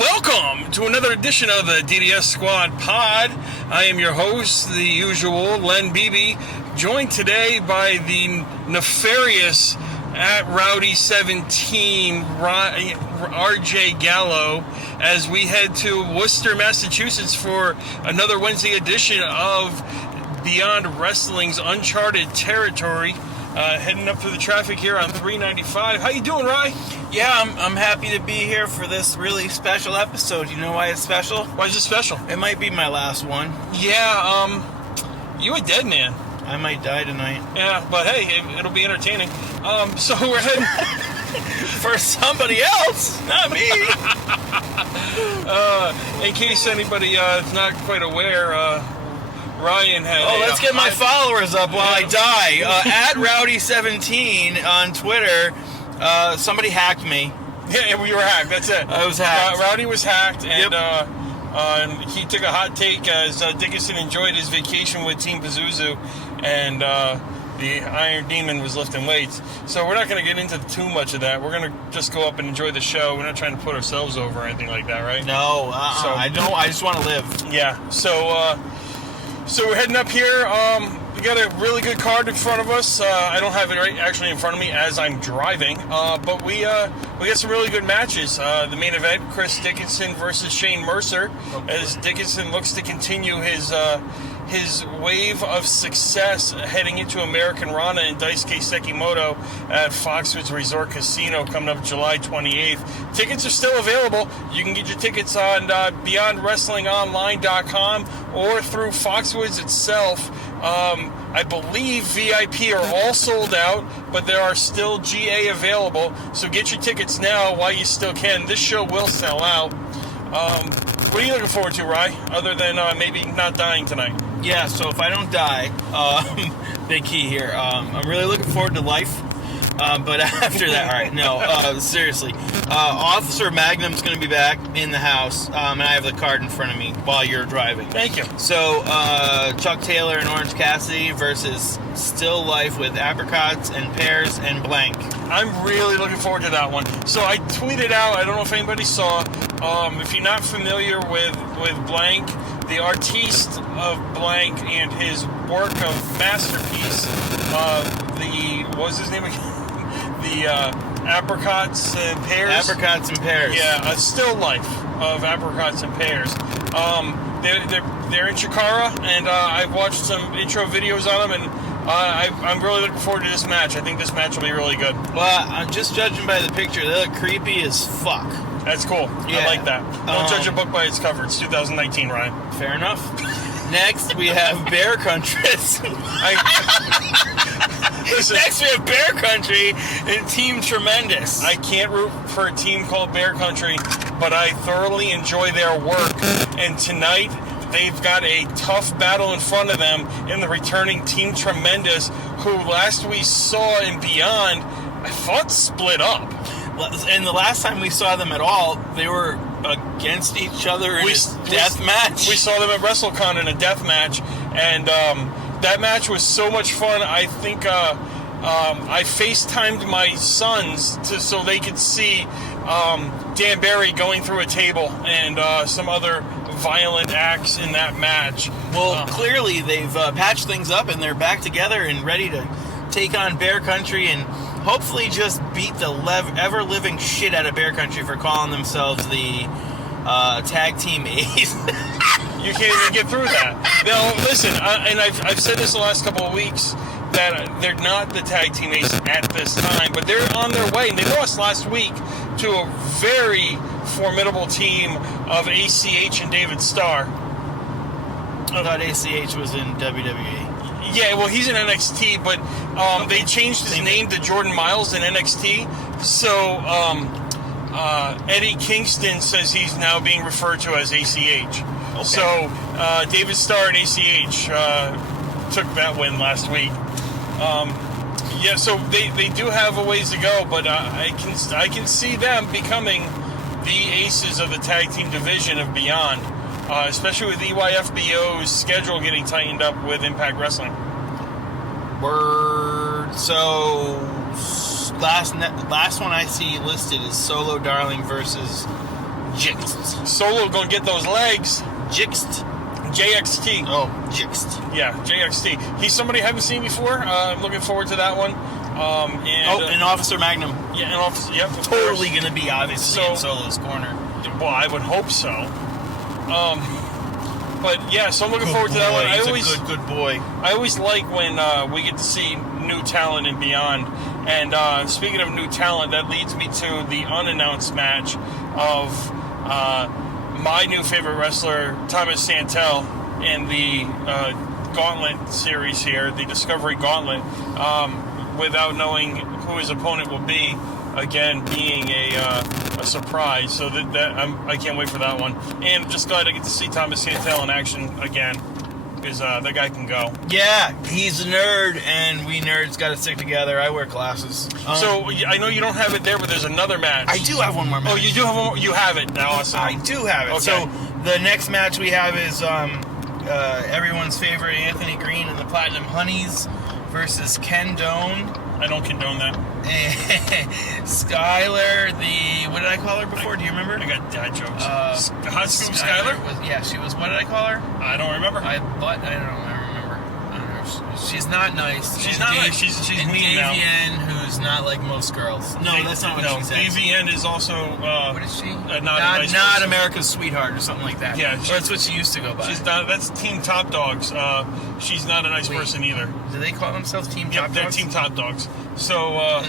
Welcome to another edition of the DDS Squad Pod. I am your host, the usual, Len Beebe, joined today by the nefarious at Rowdy17 RJ Gallo as we head to Worcester, Massachusetts for another Wednesday edition of Beyond Wrestling's Uncharted territory. Heading up through the traffic here on 395. How you doing, Rye? Yeah, I'm happy to be here for this really special episode. You know why it's special? Why is it special? It might be my last one. Yeah, you a dead man. I might die tonight. Yeah, but hey, it'll be entertaining. So we're heading... For somebody else, not me. In case anybody is not quite aware, Ryan had... let's get my followers up while I die. At Rowdy17 on Twitter, somebody hacked me. Yeah, we were hacked, that's it. I was hacked. Rowdy was hacked, and he took a hot take as Dickinson enjoyed his vacation with Team Pazuzu, and the Iron Demon was lifting weights. So we're not going to get into too much of that. We're going to just go up and enjoy the show. We're not trying to put ourselves over or anything like that, right? No, I don't. I just want to live. Yeah, so we're heading up here. We got a really good card in front of us. I don't have it right actually in front of me as I'm driving, but we got some really good matches. The main event, Chris Dickinson versus Shane Mercer, as Dickinson looks to continue his wave of success heading into American Rana and Daisuke Sekimoto at Foxwoods Resort Casino coming up July 28th. Tickets are still available. You can get your tickets on BeyondWrestlingOnline.com or through Foxwoods itself. I believe VIP are all sold out, but there are still GA available. So get your tickets now while you still can. This show will sell out. What are you looking forward to, Rye, other than maybe not dying tonight? Yeah, so if I don't die, big key here, I'm really looking forward to life. But after that, all right, no, seriously. Officer Magnum's going to be back in the house, and I have the card in front of me while you're driving. Thank you. So, Chuck Taylor and Orange Cassidy versus Still Life with Apricots and Pears and Blank. I'm really looking forward to that one. So I tweeted out, I don't know if anybody saw, if you're not familiar with Blank, the artiste of Blank and his work of masterpiece, what was his name again? The Apricots and Pears. Apricots and Pears. Yeah, a still life of Apricots and Pears. They're in Chikara, and I've watched some intro videos on them, and I'm really looking forward to this match. I think this match will be really good. Well, I'm just judging by the picture. They look creepy as fuck. That's cool. Yeah. I like that. Don't judge a book by its cover. It's 2019, Ryan. Fair enough. Next, we have Bear Country. Next, we have Bear Country and Team Tremendous. I can't root for a team called Bear Country, but I thoroughly enjoy their work. And tonight, they've got a tough battle in front of them in the returning Team Tremendous, who last we saw in Beyond, I thought split up. And the last time we saw them at all, they were against each other in a death match. We saw them at WrestleCon in a death match, and that match was so much fun. I think I FaceTimed my sons so they could see Dan Barry going through a table and some other violent acts in that match. Well, clearly they've patched things up and they're back together and ready to take on Bear Country and hopefully just beat the ever-living shit out of Bear Country for calling themselves the tag team ace. You can't even get through that. Now, listen, and I've said this the last couple of weeks, that they're not the tag team ace at this time, but they're on their way. And they lost last week to a very formidable team of ACH and David Starr. I thought ACH was in WWE. Yeah, well, he's in NXT, but they changed his name to Jordan Miles in NXT. So Eddie Kingston says he's now being referred to as ACH. Okay. So David Starr and ACH took that win last week. Yeah, so they do have a ways to go, but I can see them becoming the aces of the tag team division of Beyond. Especially with EYFBO's schedule getting tightened up with Impact Wrestling. Word. So last one I see listed is Solo Darling versus Jixed. Solo gonna get those legs. Jixed. JXT. Oh, Jixed. Yeah, JXT. He's somebody I haven't seen before. I'm looking forward to that one. And Officer Magnum. Yeah, and Officer. Yep, of Totally course. going to be obviously in Solo's corner. Well, I would hope so. But yeah, so I'm looking forward to that one. He's a good boy. I always like when we get to see new talent and beyond. And speaking of new talent, that leads me to the unannounced match of my new favorite wrestler, Thomas Santel, in the Gauntlet series here, the Discovery Gauntlet, without knowing who his opponent will be. Again, being a surprise, so I can't wait for that one. And I'm just glad I get to see Thomas Santel in action again, because that guy can go. Yeah, he's a nerd, and we nerds got to stick together. I wear glasses. So I know you don't have it there, but there's another match. I do have one more match. Oh, you do have one more? You have it now. Awesome. I do have it. Okay. So the next match we have is everyone's favorite Anthony Green and the Platinum Honeys versus Ken Doan. I don't condone that. Skylar, what did I call her before? Do you remember? I got dad jokes. Hot Scoop Skylar? She was, what did I call her? I don't remember. I don't remember. She's not nice. She's not nice. She's mean now. DVN, who's not like most girls. No, that's not what she said. DVN is also... what is she? Not America's Sweetheart or something like that. Yeah. That's what she used to go by. She's not... That's Team Top Dogs. She's not a nice person either. Do they call themselves Team Top Dogs? They're Team Top Dogs. So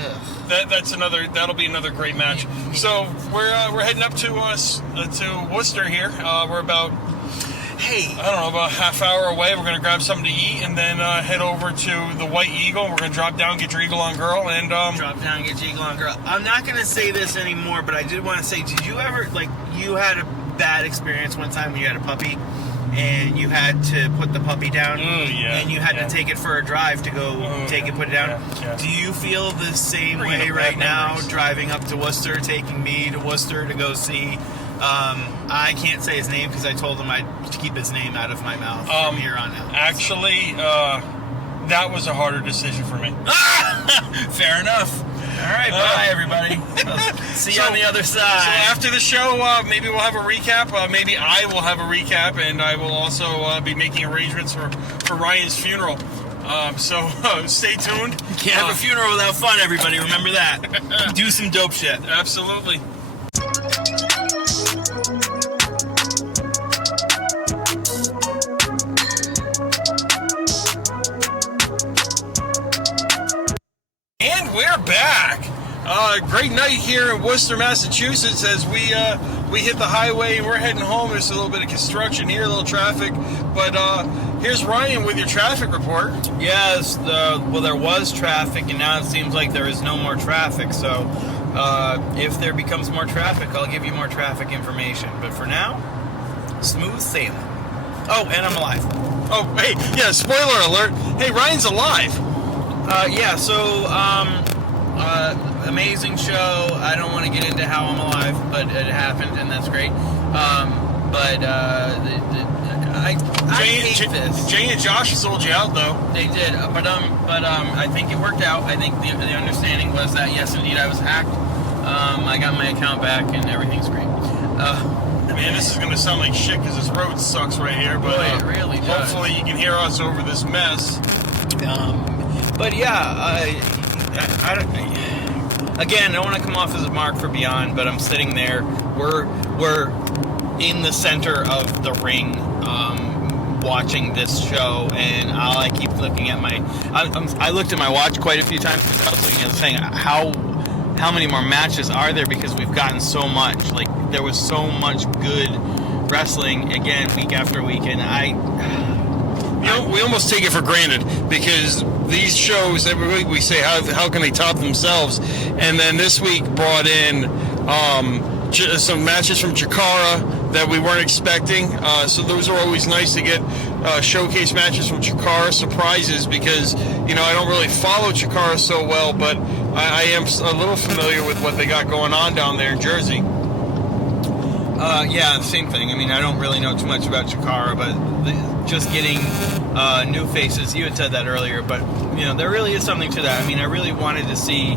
that'll be another great match. So we're heading up to Worcester here. We're about... I don't know, about a half hour away. We're going to grab something to eat and then head over to the White Eagle. We're going to drop down, get your Eagle on Girl, and... drop down, get your Eagle on Girl. I'm not going to say this anymore, but I did want to say, did you ever, you had a bad experience one time when you had a puppy, and you had to put the puppy down, and you had to take it for a drive to go put it down? Yeah. Do you feel the same way right now, driving up to Worcester, taking me to Worcester to go see... I can't say his name because I told him I'd keep his name out of my mouth from here on out. Actually, that was a harder decision for me. Fair enough. All right, bye everybody. See you on the other side. So after the show, maybe we'll have a recap. Maybe I will have a recap, and I will also be making arrangements for Ryan's funeral. So stay tuned. You can't have a funeral without fun, everybody. Remember that. Do some dope shit. Absolutely. And we're back. Great night here in Worcester, Massachusetts, as we hit the highway and we're heading home. There's a little bit of construction here, a little traffic, but here's Ryan with your traffic report. Yes, there was traffic, and now it seems like there is no more traffic. So if there becomes more traffic, I'll give you more traffic information. But for now, smooth sailing. Oh, and I'm alive. Oh, hey, yeah, spoiler alert. Hey, Ryan's alive. Amazing show. I don't want to get into how I'm alive, but it happened, and that's great. I hate this. Jay and Josh sold you out, though. They did, but I think it worked out. I think the understanding was that, yes, indeed, I was hacked. I got my account back, and everything's great. Man, this is going to sound like shit because this road sucks right here, but it really does. Hopefully you can hear us over this mess. But yeah, I don't. Again, I don't want to come off as a mark for Beyond, but I'm sitting there. We're in the center of the ring, watching this show, and I keep looking at I looked at my watch quite a few times because I was looking at saying how many more matches are there, because we've gotten so much. Like, there was so much good wrestling again week after week, and we almost take it for granted because these shows every week we say how can they top themselves, and then this week brought in some matches from Chikara that we weren't expecting. So those are always nice to get showcase matches from Chikara, surprises, because I don't really follow Chikara so well, but I am a little familiar with what they got going on down there in Jersey. Yeah, same thing. I mean, I don't really know too much about Chikara, but just getting new faces, you had said that earlier, but there really is something to that. I mean, I really wanted to see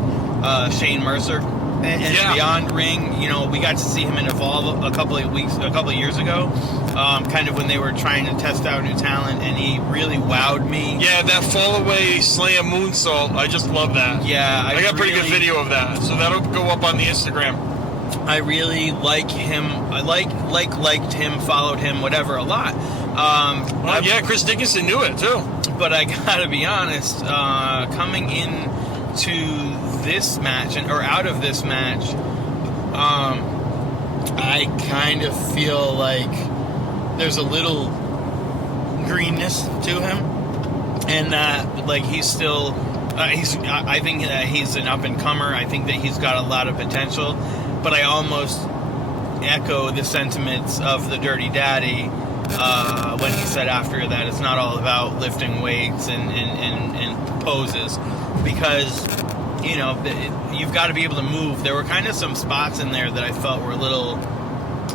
Shane Mercer, and Beyond Ring. You know, we got to see him in Evolve a couple of years ago, kind of when they were trying to test out new talent, and he really wowed me. Yeah, that fall away slam moonsault, I just love that. Yeah, I got a pretty good video of that, so that'll go up on the Instagram. I really like him. I liked him, followed him, whatever, a lot. Yeah, Chris Dickinson knew it too. But I gotta be honest, coming in to this match or out of this match, I kind of feel like there's a little greenness to him, and that like he's still. I think that he's an up and comer. I think that he's got a lot of potential, but I almost echo the sentiments of the Dirty Daddy when he said after that it's not all about lifting weights and poses, because you know you've got to be able to move. There were kind of some spots in there that I felt were a little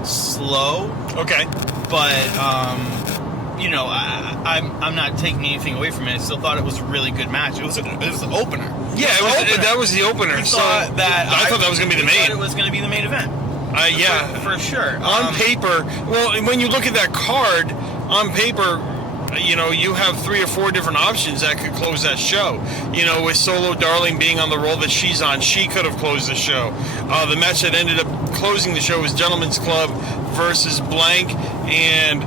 slow. Okay, but. You know, I'm not taking anything away from it. I still thought it was a really good match. It was the opener. Yeah, that was the opener. I thought that was going to be the main. I thought it was going to be the main event. Yeah, for sure. On paper, well, when you look at that card, on paper, you know, you have 3 or 4 different options that could close that show. You know, with Solo Darling being on the role that she's on, she could have closed the show. The match that ended up closing the show was Gentleman's Club versus Blank and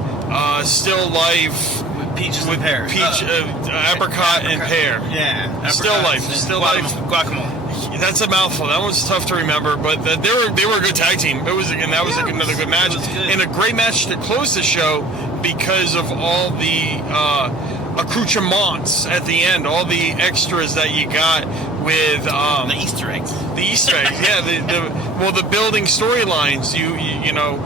Still Life with Peaches and Pear. Apricot and Pear. Yeah. Still Life. Guacamole. That's a mouthful. That one's tough to remember, but they were a good tag team. It was another good match and a great match to close the show because of all the accoutrements at the end, all the extras that you got with the Easter eggs. The Easter eggs, yeah. The building storylines. You know.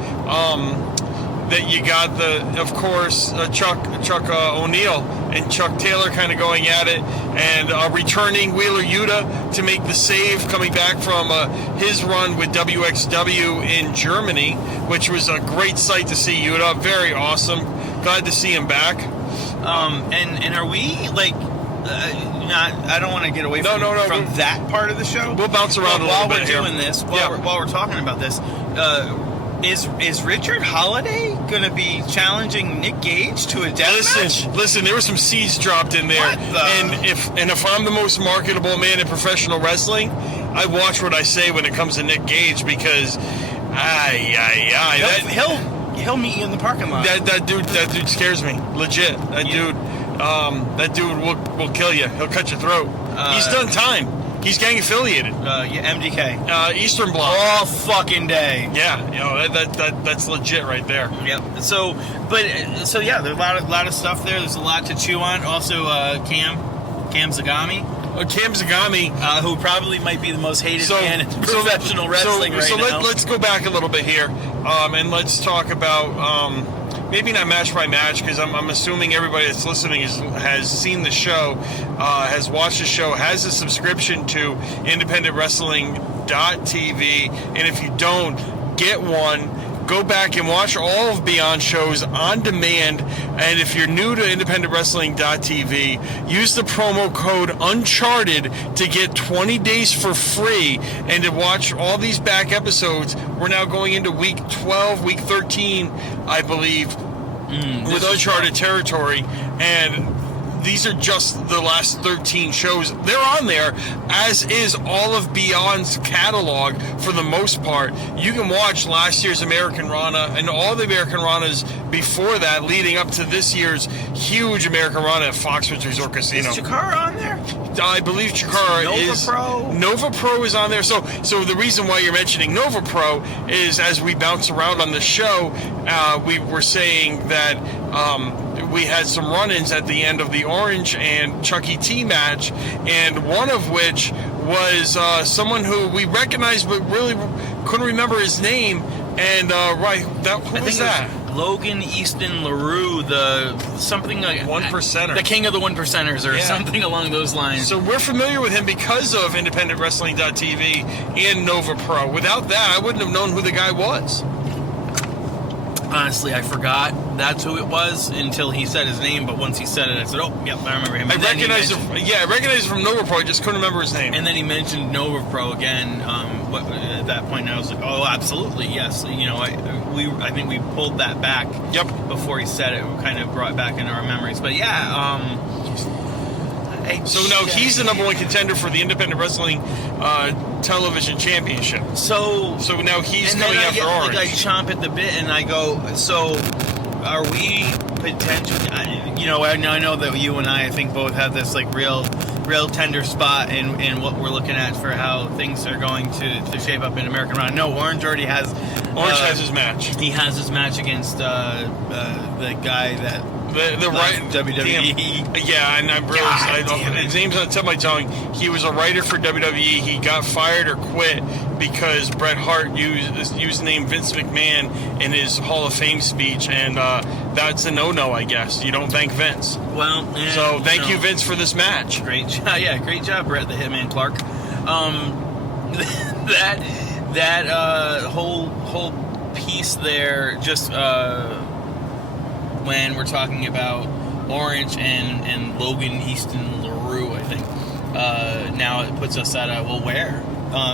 That you got of course, Chuck O'Neill and Chuck Taylor kind of going at it, and returning Wheeler Yuta to make the save, coming back from his run with WXW in Germany, which was a great sight to see Yuta. Very awesome. Glad to see him back. And are we like? I don't want to get away from that part of the show. We'll bounce around a little bit here. While we're talking about this. Is Richard Holiday going to be challenging Nick Gage to a death match? Listen, there were some seeds dropped in there. And if I'm the most marketable man in professional wrestling, I watch what I say when it comes to Nick Gage, because he'll meet you in the parking lot. That dude scares me. Legit. That dude will kill you. He'll cut your throat. He's done time. He's gang affiliated. MDK. Eastern Bloc. All fucking day. Yeah, you know that's legit right there. Yep. So yeah, there's a lot of stuff there. There's a lot to chew on. Also, Cam Zagami. Cam Zagami, who probably might be the most hated man in professional wrestling right now. Let's go back a little bit here, and let's talk about. Maybe not match by match, because I'm assuming everybody that's listening has seen the show, has watched the show, has a subscription to independentwrestling.tv, and if you don't, get one. Go back and watch all of Beyond shows on demand, and if you're new to independentwrestling.tv, use the promo code Uncharted to get 20 days for free and to watch all these back episodes. We're now going into week 12, week 13, I believe, with Uncharted territory, and these are just the last 13 shows. They're on there, as is all of Beyond's catalog for the most part. You can watch last year's American Rana and all the American Ranas before that, leading up to this year's huge American Rana at Foxwoods Resort Casino. Is Chikara on there? I believe Chikara is. Nova Pro is on there. So the reason why you're mentioning Nova Pro is, as we bounce around on the show, we were saying that we had some run-ins at the end of the Orange and Chucky T match, and one of which was someone who we recognized but really couldn't remember his name. And who was that? Logan Easton LaRue, something like One Percenter, the king of the One Percenters, or something along those lines. So we're familiar with him because of independentwrestling.tv and Nova Pro. Without that, I wouldn't have known who the guy was. Honestly, I forgot that's who it was until he said his name. But once he said it, I said, "Oh, yep, I remember him." I recognize him. Yeah, I recognize him from Nova Pro. I just couldn't remember his name. And then he mentioned Nova Pro again. At that point, I was like, "Oh, absolutely, yes." You know, I think we pulled that back. Yep. Before he said it, we kind of brought back into our memories. But yeah. So now he's the number one contender for the Independent Wrestling Television Championship. So now he's and coming then after I Orange. I chomp at the bit, and I go, so are we potentially? I know that you and I think both have this like real tender spot in what we're looking at for how things are going to shape up in American Round. No, Orange already has. Orange has his match. He has his match against the guy that. The right WWE. Yeah, and I realized his name's on the tip of my tongue. He was a writer for WWE. He got fired or quit because Bret Hart used the name Vince McMahon in his Hall of Fame speech, and that's a no-no, I guess. You don't thank Vince. Well, so thank you, Vince, for this match. Great job, great job, Bret the Hitman Clark. That whole piece there just. When we're talking about Orange and Logan Easton LaRue, I think now it puts us at where?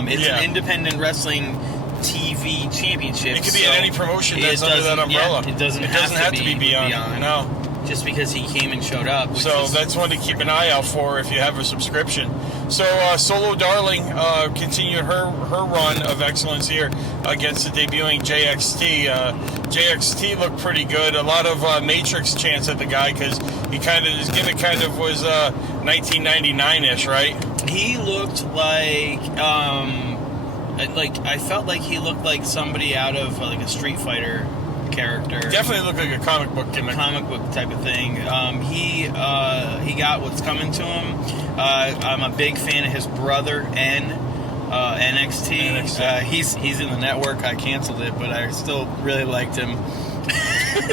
It's an independent wrestling TV championship. It could be at any promotion that's under that umbrella. Yeah, it doesn't have to be beyond. No. Just because he came and showed up. So that's one to keep an eye out for if you have a subscription. So Solo Darling continued her run of excellence here against the debuting JXT. JXT looked pretty good. A lot of Matrix chants at the guy because his gimmick kind of was 1999-ish, right? He looked like I felt like he looked like somebody out of like a Street Fighter character. Definitely looked like a comic book gimmick. Comic book type of thing. He got what's coming to him. I'm a big fan of his brother, NXT. He's in the network. I canceled it, but I still really liked him.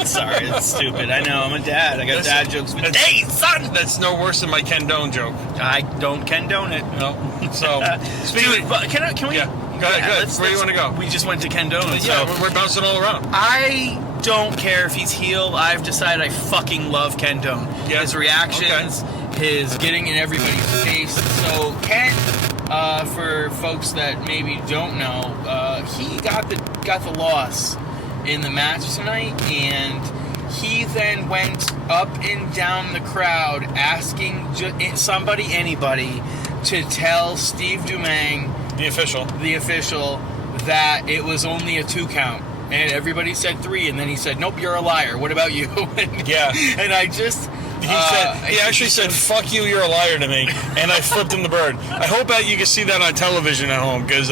Sorry, it's stupid. I know, I'm a dad. I got dad jokes. But hey, son! That's no worse than my condone joke. I don't condone it. No. So, speaking of, can we... Yeah. Go ahead. Where do you want to go? We just went to condone. Yeah, so we're bouncing all around. I don't care if he's heel. I've decided I fucking love Ken Doane. Yeah. His reactions, his getting in everybody's face. So Ken, for folks that maybe don't know, he got the loss in the match tonight, and he then went up and down the crowd asking anybody, to tell Steve Dumang, the official, that it was only a 2 count. And everybody said 3, and then he said, "Nope, you're a liar. What about you?" And I just... He actually said, "Fuck you, you're a liar" to me, and I flipped him the bird. I hope that you can see that on television at home, because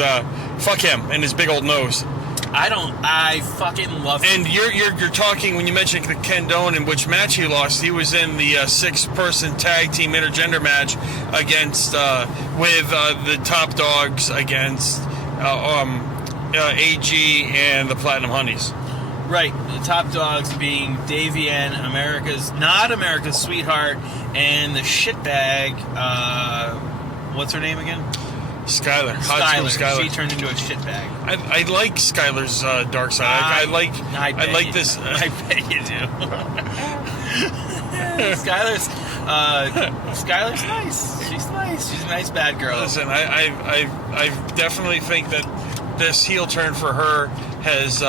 fuck him and his big old nose. I fucking love him. And you're talking, when you mentioned Ken Doane, in which match he lost, he was in the 6-person tag team intergender match against with the Top Dogs against AG and the Platinum Honeys. Right, the Top Dogs being Davian, America's sweetheart, and the shitbag, what's her name again? Skylar. She turned into a shitbag. I like Skylar's dark side. I like this. I bet you do. Skylar's nice. She's nice. She's a nice bad girl. Listen, I definitely think that this heel turn for her has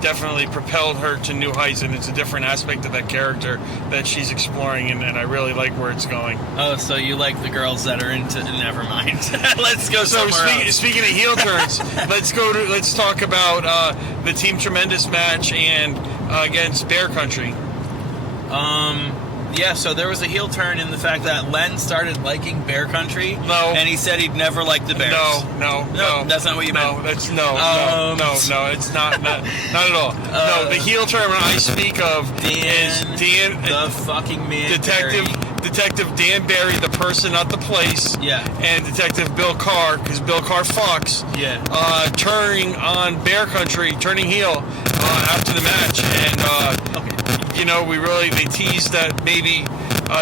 definitely propelled her to new heights, and it's a different aspect of that character that she's exploring, and I really like where it's going. Oh, so you like the girls that are into... Never mind. Let's go somewhere else. Speaking of heel turns, let's talk about the Team Tremendous match and against Bear Country. Yeah, so there was a heel turn in the fact that Len started liking Bear Country. No. And he said he'd never liked the Bears. No. That's not what you meant. No, it's no, it's not at all. No, the heel turn I speak of is Dan, the fucking man, Detective Dan Barry, the person, not the place. Yeah. And Detective Bill Carr, because Bill Carr fucks. Yeah. Turning on Bear Country, turning heel after the match, and they teased that maybe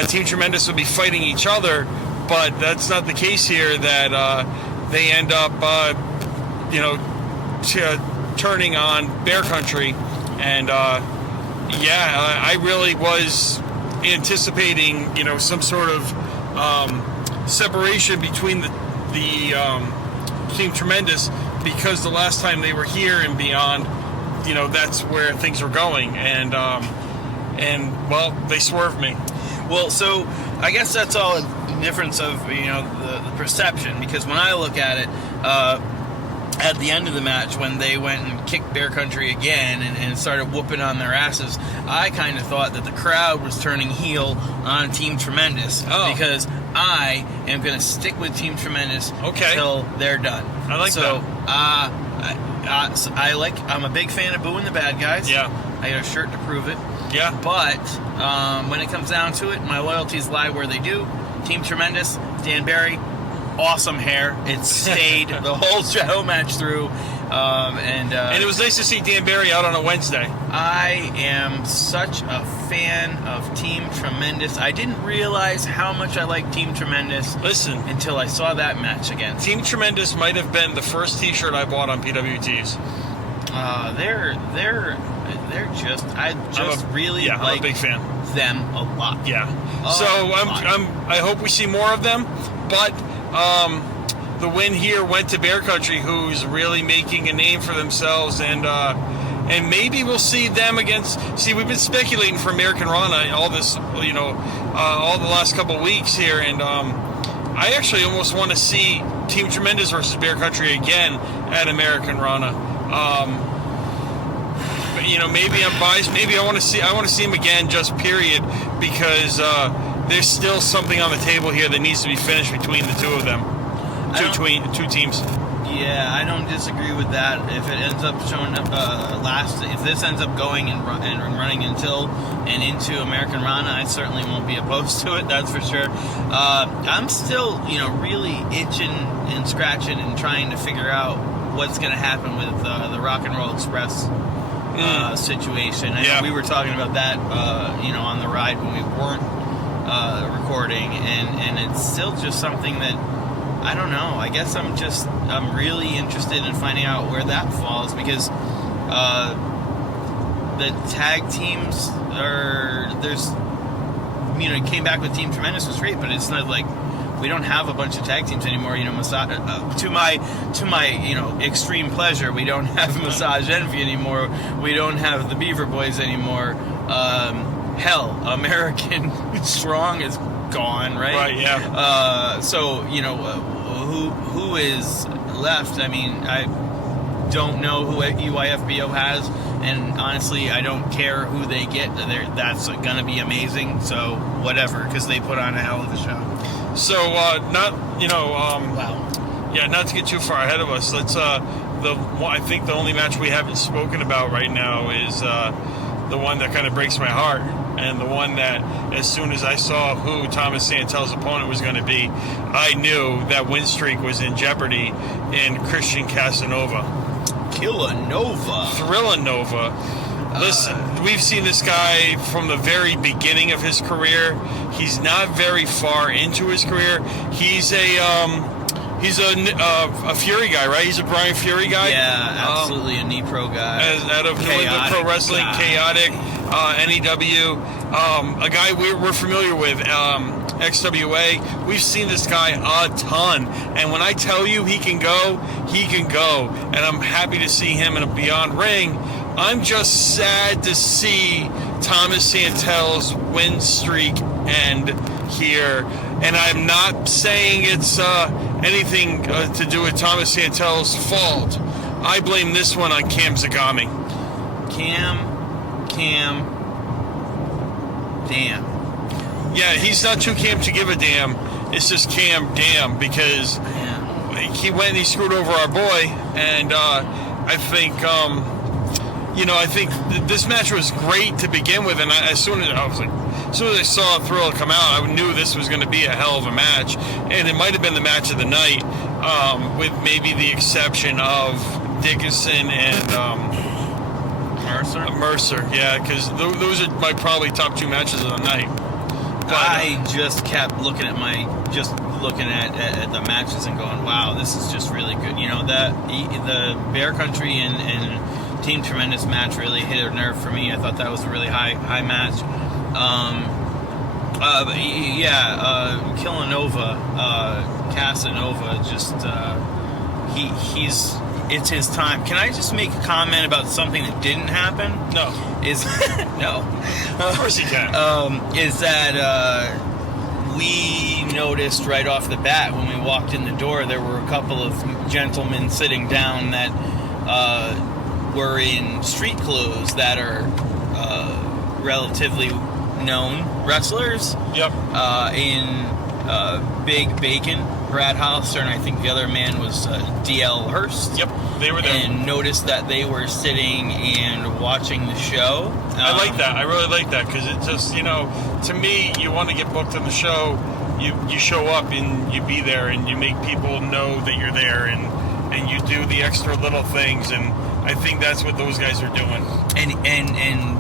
Team Tremendous would be fighting each other, but that's not the case here. That they end up, turning on Bear Country And I really was anticipating, some sort of separation between the Team Tremendous, because the last time they were here and beyond, that's where things were going, and well, they swerved me. Well, so I guess that's all a difference of the perception, because when I look at it, at the end of the match, when they went and kicked Bear Country again and started whooping on their asses, I kind of thought that the crowd was turning heel on Team Tremendous, because I am going to stick with Team Tremendous until they're done. I like that. So, I'm a big fan of booing the bad guys. Yeah. I got a shirt to prove it. Yeah. But when it comes down to it, my loyalties lie where they do. Team Tremendous, Dan Barry, awesome hair. It stayed the whole show match through. And it was nice to see Dan Barry out on a Wednesday. I am such a fan of Team Tremendous. I didn't realize how much I liked Team Tremendous until I saw that match again. Team Tremendous might have been the first T-shirt I bought on PWTs. They're just I'm a big fan. Them a lot. Yeah. I hope we see more of them, but the win here went to Bear Country, who's really making a name for themselves, and maybe we'll see them against. See, we've been speculating for American Rana all this, all the last couple of weeks here, and I actually almost want to see Team Tremendous versus Bear Country again at American Rana. Maybe I'm biased. Maybe I want to see him again, just period, because there's still something on the table here that needs to be finished between the two of them, two teams. Yeah, I don't disagree with that. If it ends up showing up if this ends up going and running into American Rana, I certainly won't be opposed to it. That's for sure. I'm still, really itching and scratching and trying to figure out what's going to happen with the Rock and Roll Express situation. I know we were talking about that, on the ride when we weren't recording, and it's still just something that I don't know. I guess I'm really interested in finding out where that falls, because the tag teams came back with Team Tremendous was great, but it's not like we don't have a bunch of tag teams anymore. To my extreme pleasure, we don't have Massage Envy anymore. We don't have the Beaver Boys anymore. Hell, American Strong is gone, right? Right, yeah. So who is left? I mean, I don't know who UIFBO has, and honestly, I don't care who they get. That's gonna be amazing. So whatever, because they put on a hell of a show. So wow. Yeah, not to get too far ahead of us. Let's I think the only match we haven't spoken about right now is the one that kind of breaks my heart, and the one that, as soon as I saw who Thomas Santel's opponent was going to be, I knew that win streak was in jeopardy in Christian Casanova. Thrillanova. Listen, we've seen this guy from the very beginning of his career. He's not very far into his career. He's a Fury guy, right? He's a Brian Fury guy. Yeah, absolutely, a knee pro guy. Out of New England Pro Wrestling, Chaotic, NEW. A guy we're familiar with, XWA. We've seen this guy a ton, and when I tell you he can go, and I'm happy to see him in a Beyond Ring. I'm just sad to see Thomas Santel's win streak end here, and I'm not saying it's anything to do with Thomas Santel's fault. I blame this one on Cam Zagami. Cam, damn. Yeah, he's not too Cam to give a damn. It's just Cam, damn, because he went and he screwed over our boy, and I think this match was great to begin with, and as soon as I saw Thrill come out, I knew this was going to be a hell of a match, and it might have been the match of the night, with maybe the exception of Dickinson and Mercer, yeah, because those are my probably top two matches of the night. But, I just kept looking at the matches and going, wow, this is just really good. The Bear Country and Team Tremendous match really hit a nerve for me. I thought that was a really high match. Casanova, just it's his time. Can I just make a comment about something that didn't happen? No. No. Of course you can. Is that we noticed right off the bat when we walked in the door, there were a couple of gentlemen sitting down that were in street clothes that are relatively known wrestlers. Yep. In Big Bacon, Brad Hollister, and I think the other man was D.L. Hurst. Yep, they were there. And noticed that they were sitting and watching the show. I like that. I really like that because it just, to me, you want to get booked on the show, you show up and you be there and you make people know that you're there and you do the extra little things, and I think that's what those guys are doing. And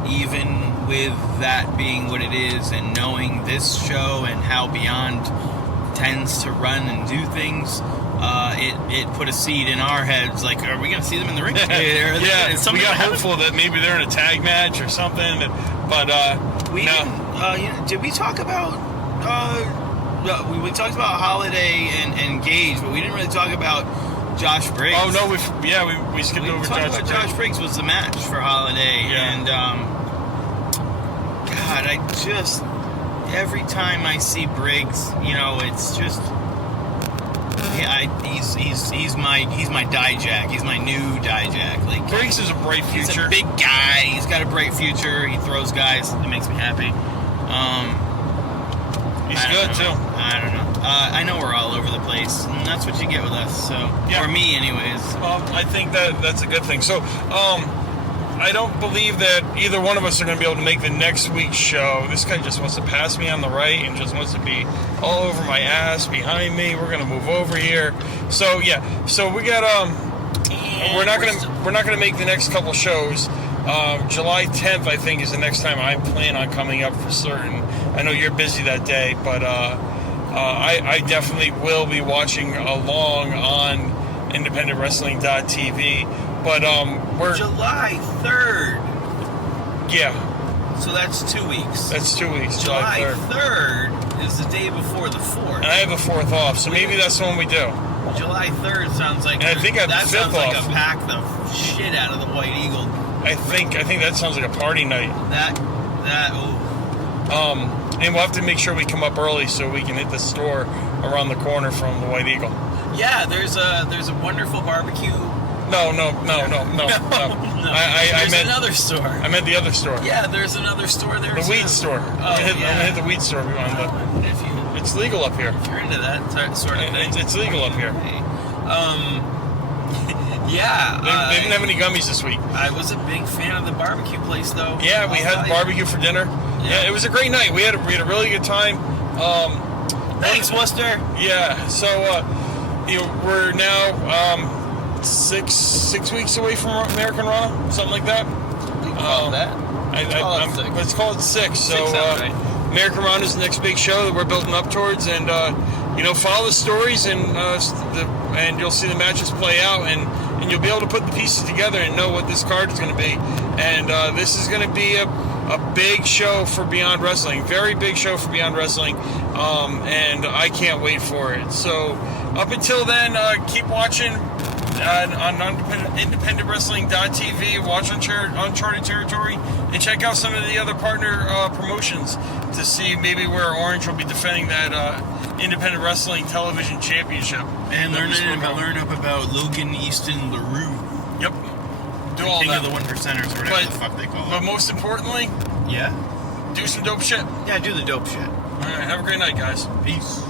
even with that being what it is and knowing this show and how Beyond tends to run and do things, it put a seed in our heads, like, are we going to see them in the ring? Yeah, we got hopeful that maybe they're in a tag match or something, but did we talk about we talked about Holiday and Gage, but we didn't really talk about Josh Briggs. Oh no, we skipped over Josh Briggs. Josh Briggs was the match for Holiday, and God, I just, every time I see Briggs, it's just, he's my Dijak. He's my new Dijak. Like, Briggs is a bright future. He's a big guy. He's got a bright future. He throws guys. It makes me happy. He's good too. I don't know. I know we're all over the place, and that's what you get with us. So, or me, anyways. I think that's a good thing. So, I don't believe that either one of us are going to be able to make the next week's show. This guy just wants to pass me on the right and just wants to be all over my ass behind me. We're going to move over here. So so we got we're not going to make the next couple shows. July 10th, I think, is the next time I plan on coming up for certain. I know you're busy that day, but I definitely will be watching along on independentwrestling.tv. But we're July 3rd. Yeah. So that's 2 weeks. That's 2 weeks. July 3rd is the day before the 4th. And I have the 4th off, so maybe that's the one we do. July 3rd sounds like. And I think I have that the 5th sounds like off. a pack the shit out of the White Eagle. I think that sounds like a party night. And we'll have to make sure we come up early so we can hit the store around the corner from the White Eagle. Yeah, there's a wonderful barbecue. No. I meant another store. I meant the other store. Yeah, there's another store there. The weed store. I'm gonna hit the weed store. It's legal up here. If you're into that sort of thing, it's legal up here. Yeah. They didn't have any gummies this week. I was a big fan of the barbecue place, though. Yeah, we had barbecue for dinner. Yeah, it was a great night. We had a really good time. Thanks, Worcester. Yeah. So we're now 6 weeks away from American Rana, something like that. We call that. Let's call it 6. So right. American Rana is the next big show that we're building up towards, and follow the stories and you'll see the matches play out, and you'll be able to put the pieces together and know what this card is going to be. And this is going to be a big show for Beyond Wrestling, very big show for Beyond Wrestling, and I can't wait for it. So up until then, keep watching on independentwrestling.tv, watch Uncharted Territory, and check out some of the other partner promotions to see maybe where Orange will be defending that Independent Wrestling Television Championship. And learn up about Logan Easton LaRue. Yep. Do all King that. of the One Percenters, or whatever the fuck they call it. But most importantly, yeah, do some dope shit. Yeah, do the dope shit. All right, have a great night, guys. Peace.